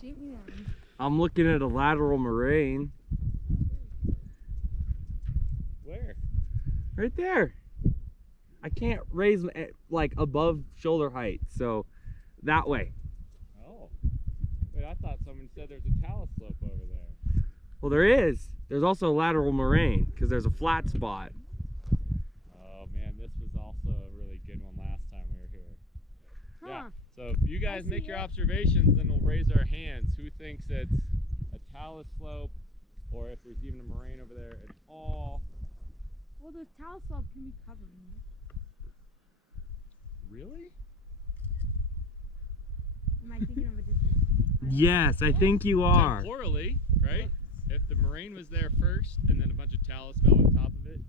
Shoot me down. I'm looking at a lateral moraine. Where? Right there. I can't raise like above shoulder height, so that way. Oh. Wait, I thought someone said there's a talus slope over there. Well, there is. There's also a lateral moraine because there's a flat spot. Oh man, this was also a really good one last time we were here. Huh. Yeah. So if you guys make your observations, then we'll raise our hands. Who thinks it's a talus slope, or if there's even a moraine over there at all? Well, the talus slope can be covering it. Really? Am I thinking of a different? Yes, I think you are. Temporally, right? If the moraine was there first and then a bunch of talus fell on top of it,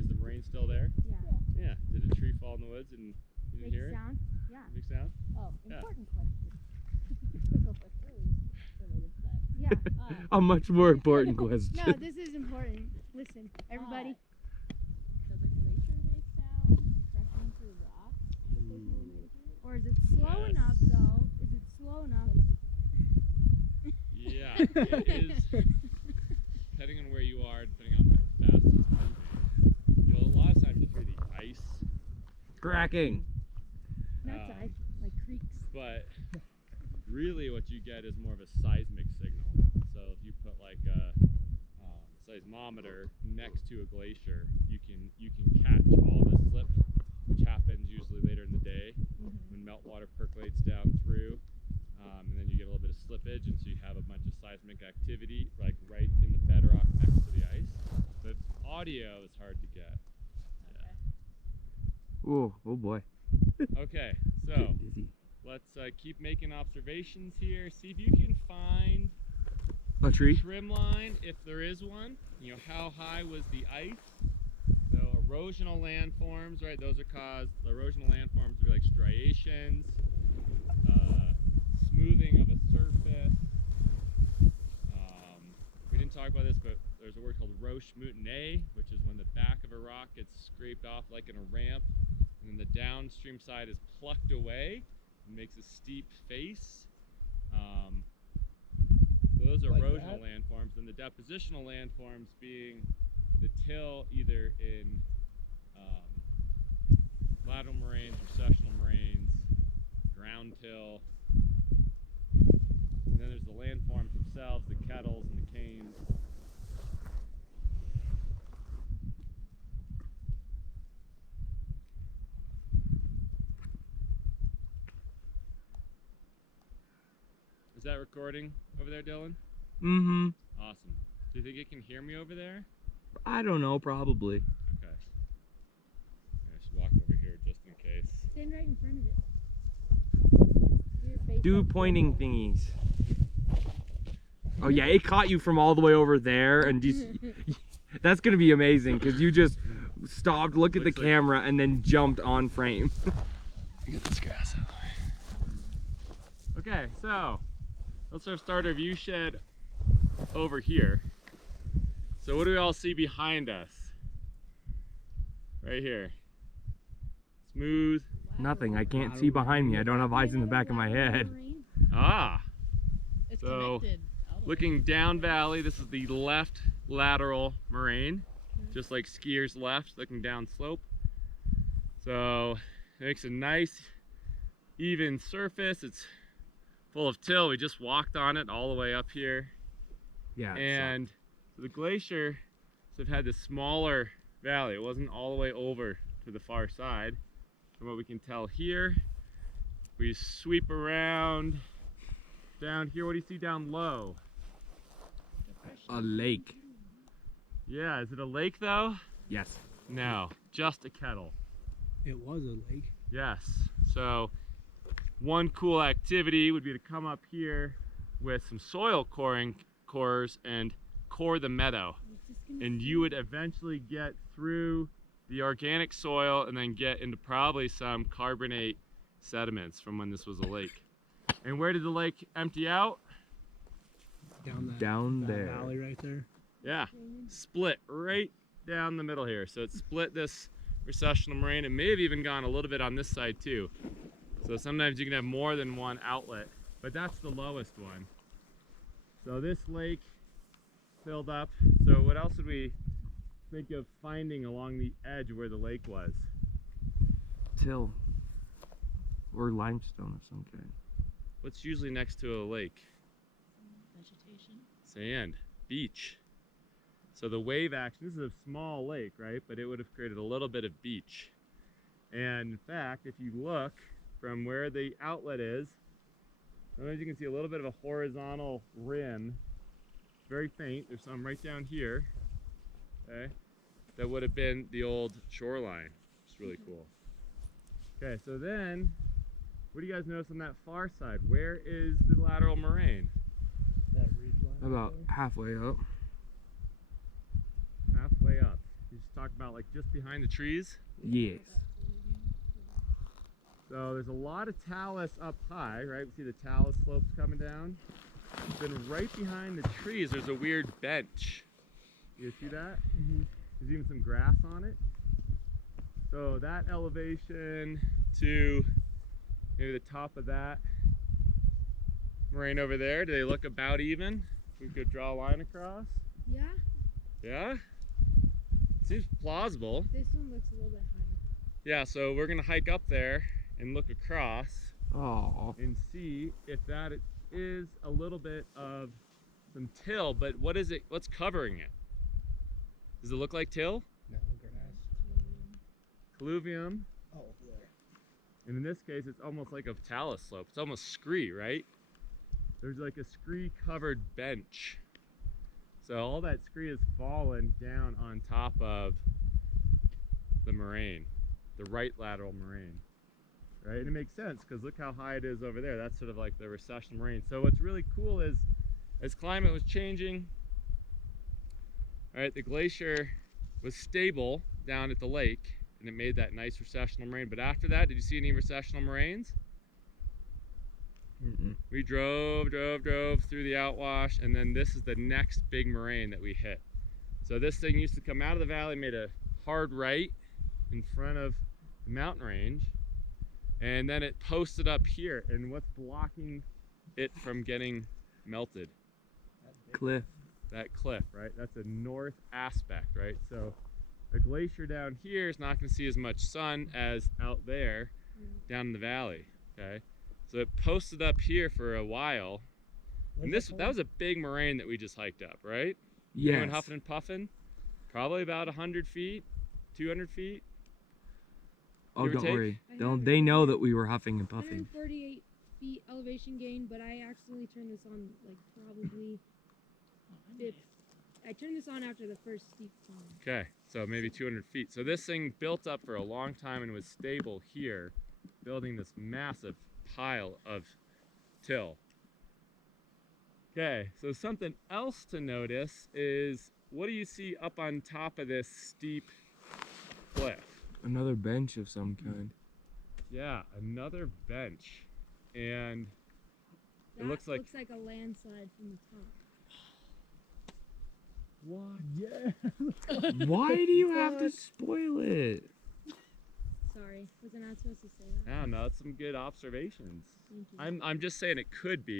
is the moraine still there? Yeah. Yeah. Did a tree fall in the woods and you didn't Make hear sound? Yeah. it? Big sound? Oh, Yeah. important question. Related to that. Yeah. A much more important question. No, this is important. Listen, everybody. Does a glacier make sound crashing through rocks if there's no movement? Or is it slow Yes. enough though? Is it slow enough? Yeah, it is. Depending on where you are, depending on how fast it's moving. You know, a lot of times you hear the ice, Cracking. Not ice, like creeks. but really what you get is more of a seismic signal. So if you put like a seismometer next to a glacier, you can catch all the slip, which happens usually later in the day when meltwater percolates down through. And then you get a little bit of slippage, and so you have a bunch of seismic activity like right in the bedrock next to the ice. But audio is hard to get. Oh boy. Okay, so Getting dizzy. let's keep making observations here. See if you can find A tree? trim line, if there is one. You know, how high was the ice? So erosional landforms, right? Those are caused, the erosional landforms would be like striations, smoothing of a surface. We didn't talk about this, but there's a word called roche moutonné, which is when the back of a rock gets scraped off like in a ramp, and then the downstream side is plucked away and makes a steep face. Those are Like erosional that? landforms, and the depositional landforms being the till either in lateral moraines, recessional moraines, ground till. And then there's the landforms themselves, the kettles and the canes. Is that recording over there, Dylan? Mm-hmm. Awesome. Do you think it can hear me over there? I don't know, probably. Okay. I should walk over here just in case. Stand right in front of it. Your face Do up pointing there. thingies. Oh yeah, it caught you from all the way over there, and that's gonna be amazing because you just stopped, looked at the Looks like- camera, and then jumped on frame. Get this grass out of the way. Okay, so let's start our view shed over here. So what do we all see behind us? Right here. Smooth. Nothing. I can't see behind me. I don't have eyes in the back of my head. Ah, It's So, connected. all the way. looking down valley, this is the left lateral moraine, just like skiers left, looking down slope. So it makes a nice even surface. It's full of till. We just walked on it all the way up here. Yeah. And so the glaciers have had this smaller valley. It wasn't all the way over to the far side. From what we can tell here, we sweep around down here. What do you see down low? a lake. Yeah, is it a lake though? Yes. No, just a kettle. It was a lake. Yes. So one cool activity would be to come up here with some soil cores and core the meadow. And you would eventually get through the organic soil and then get into probably some carbonate sediments from when this was a lake. And where did the lake empty out? Down that there. valley right there. Yeah, split right down the middle here. So it split this recessional moraine. It may have even gone a little bit on this side too. So sometimes you can have more than one outlet but that's the lowest one. So this lake filled up. So what else would we think of finding along the edge where the lake was? Till. Or limestone of some kind. What's usually next to a lake? Vegetation. Sand. Beach. So the wave action, this is a small lake, right? But it would have created a little bit of beach. And in fact, if you look from where the outlet is, sometimes you can see a little bit of a horizontal rim. Very faint. There's some right down here. Okay. That would have been the old shoreline. It's really cool. Okay, so then, what do you guys notice on that far side? Where is the lateral moraine? That ridge line. About right halfway up. Halfway up. You just talk about like just behind the trees. Yes. So there's a lot of talus up high, right? We see the talus slopes coming down. Then right behind the trees, there's a weird bench. You see that? Mm-hmm. There's even some grass on it. So that elevation to maybe the top of that moraine over there, do they look about even? We could draw a line across. Yeah, Yeah? Seems plausible. this one looks a little bit higher. Yeah, so we're gonna hike up there and look across Oh. and see if that is a little bit of some till, but what is it? What's covering it? Does it look like till? No, grass. Colluvium. Oh, there. And in this case, it's almost like a talus slope. It's almost scree, right? There's like a scree covered bench. So all that scree has fallen down on top of the moraine, the right lateral moraine, right? And it makes sense because look how high it is over there. That's sort of like the recessional moraine. So what's really cool is as climate was changing, all right, the glacier was stable down at the lake and it made that nice recessional moraine. But after that, did you see any recessional moraines? Mm-mm. We drove through the outwash, and then this is the next big moraine that we hit. So this thing used to come out of the valley, made a hard right in front of the mountain range, and then it posted up here. And what's blocking it from getting melted? Cliff. That cliff, right? That's a north aspect, right? So the glacier down here is not going to see as much sun as out there down in the valley, okay? So it posted up here for a while. And that was a big moraine that we just hiked up, right? Yes. Anyone huffing and puffing? Probably about 100 feet, 200 feet. Oh, give or don't take? worry. I Don't have they it. know that we were huffing and puffing? 148 feet elevation gain, but I accidentally turned this on like probably. I turned this on after the first steep climb. Okay, so maybe 200 feet. So this thing built up for a long time and was stable here, building this massive pile of till. Okay, so something else to notice is, what do you see up on top of this steep cliff? Another bench of some kind. Yeah, another bench. And That it looks like a landslide from the top. what? Yeah. Why do you have to spoil it? Sorry, was I not supposed to say that? I don't know, that's some good observations. Thank you. I'm just saying it could be.